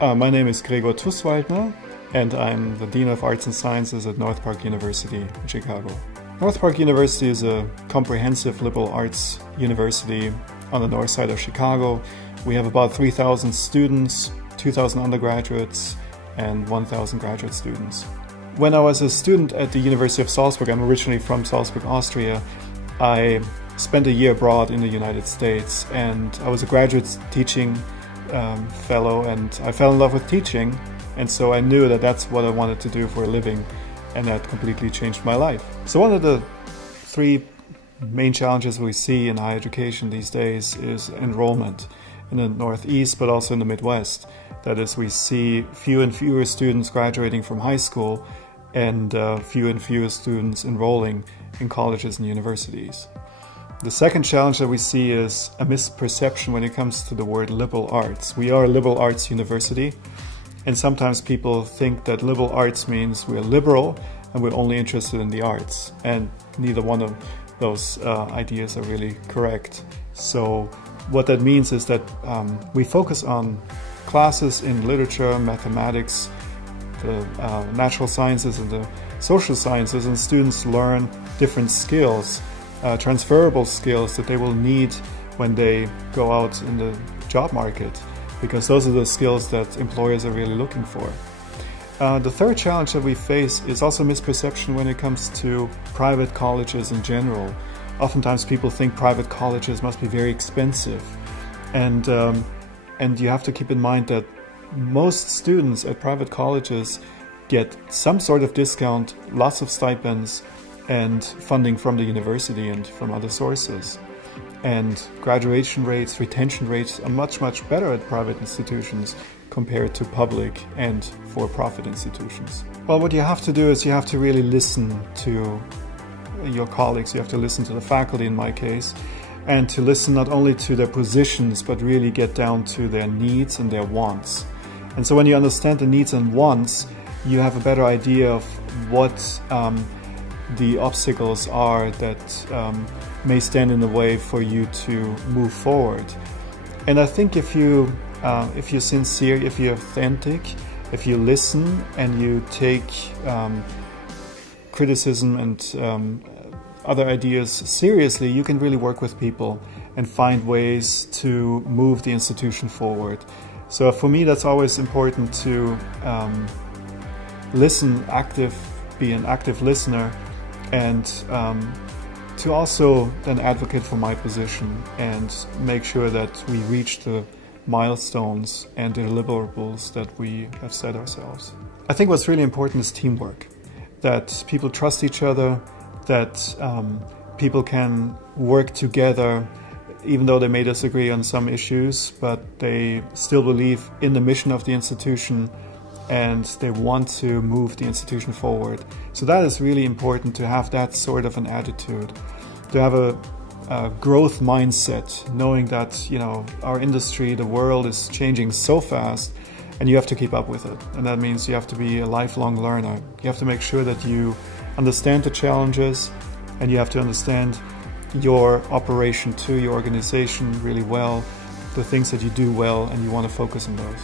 My name is Gregor Thuswaldner, and I'm the Dean of Arts and Sciences at North Park University in Chicago. North Park University is a comprehensive liberal arts university on the north side of Chicago. We have about 3,000 students, 2,000 undergraduates, and 1,000 graduate students. When I was a student at the University of Salzburg, I'm originally from Salzburg, Austria, I spent a year abroad in the United States, and I was a graduate teaching fellow, and I fell in love with teaching, and so I knew that that's what I wanted to do for a living, and that completely changed my life. So one of the three main challenges we see in higher education these days is enrollment in the Northeast, but also in the Midwest. That is, we see fewer and fewer students graduating from high school and fewer and fewer students enrolling in colleges and universities. The second challenge that we see is a misperception when it comes to the word liberal arts. We are a liberal arts university, and sometimes people think that liberal arts means we're liberal and we're only interested in the arts, and neither one of those ideas are really correct. So what that means is that we focus on classes in literature, mathematics, the natural sciences and the social sciences, and students learn different skills, transferable skills that they will need when they go out in the job market, because those are the skills that employers are really looking for. The third challenge that we face is also misperception when it comes to private colleges in general. Oftentimes people think private colleges must be very expensive, and you have to keep in mind that most students at private colleges get some sort of discount, lots of stipends, and funding from the university and from other sources. And graduation rates, retention rates are much, much better at private institutions compared to public and for-profit institutions. Well, what you have to do is you have to really listen to your colleagues, you have to listen to the faculty in my case, and to listen not only to their positions, but really get down to their needs and their wants. And so when you understand the needs and wants, you have a better idea of what the obstacles are that may stand in the way for you to move forward. And I think if you're sincere, if you're authentic, if you listen and you take criticism and other ideas seriously, you can really work with people and find ways to move the institution forward. So for me, that's always important to listen, be an active listener, and to also then advocate for my position and make sure that we reach the milestones and the deliverables that we have set ourselves. I think what's really important is teamwork, that people trust each other, that people can work together even though they may disagree on some issues, but they still believe in the mission of the institution and they want to move the institution forward. So that is really important, to have that sort of an attitude, to have a growth mindset, knowing that, you know, our industry, the world is changing so fast and you have to keep up with it. And that means you have to be a lifelong learner. You have to make sure that you understand the challenges, and you have to understand your operation too, your organization really well, the things that you do well, and you want to focus on those.